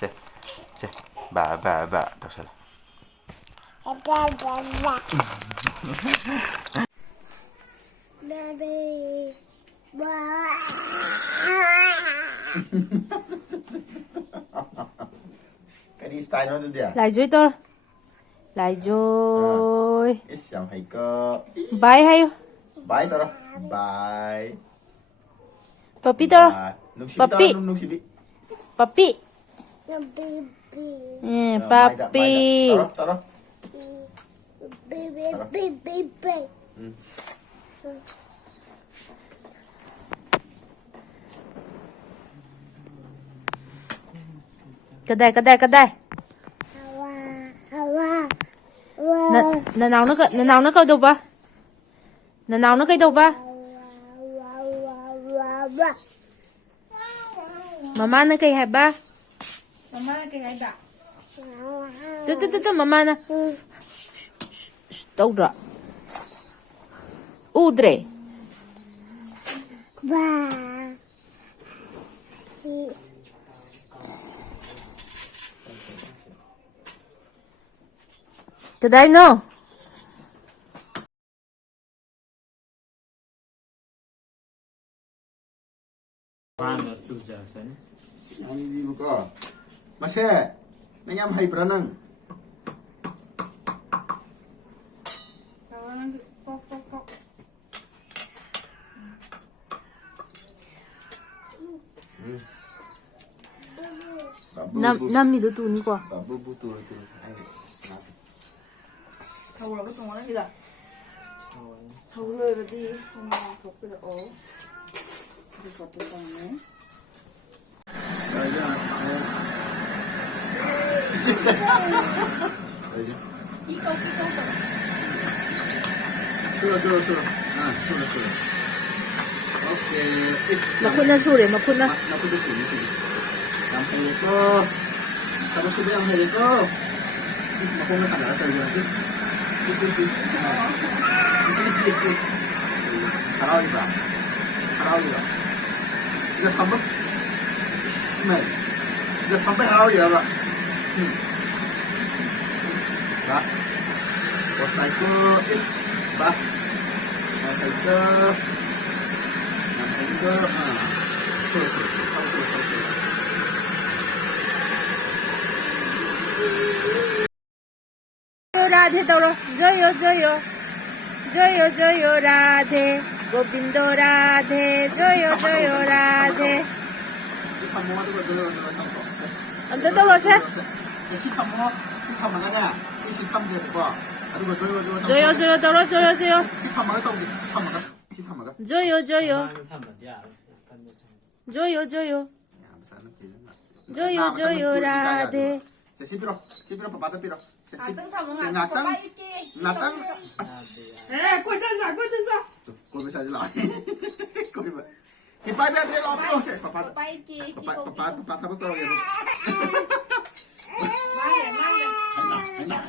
자, 봐, 더 살아. Cái đi style nó được chưa? Lại rồi tôi. Lại rồi. Ít xem hay cơ. Bye hay. Bye tao. Bye. Papi tôi. Papi. Papi. Papi. Tao. Cái đây. Nào nó câu đâu ba? Nào nó cây đâu ba? Mama nó cây hạt ba. Mama nó cây hạt ba. Từ mama nó. Đâu rồi? Udre. Ba. Cái đây nó. Anh đi một個，乜車？你啱係不能？ Năm thì tụi qua. Bu tu. Thầu là cái tùng nó gì đó. Thầu rơi vào đi, không làm thuộc cái ổ. Đi vào cái tùng này. Chỉ câu. Sure. Okay. Makun na sure, makun na. Nakuna sure. Yang hay ko. Tapos ko yang hay ko. Is makuna ka na tayo. Is. Harawi ba? Sila pamba. May. Sila pamba harawi ba? Ba? Bos na ko is ba? Nakay ko. Radhe तोरो जय राधे गोविंद राधे जय राधे अंत तो बचे जय तोरो जय Radhe Sipiro papata piro. Natang. Cô chân ra. Cô bisa aja lah. Cô bisa. Kita biar dia lopo sih papata. Papata betul ya. Mana. Enak.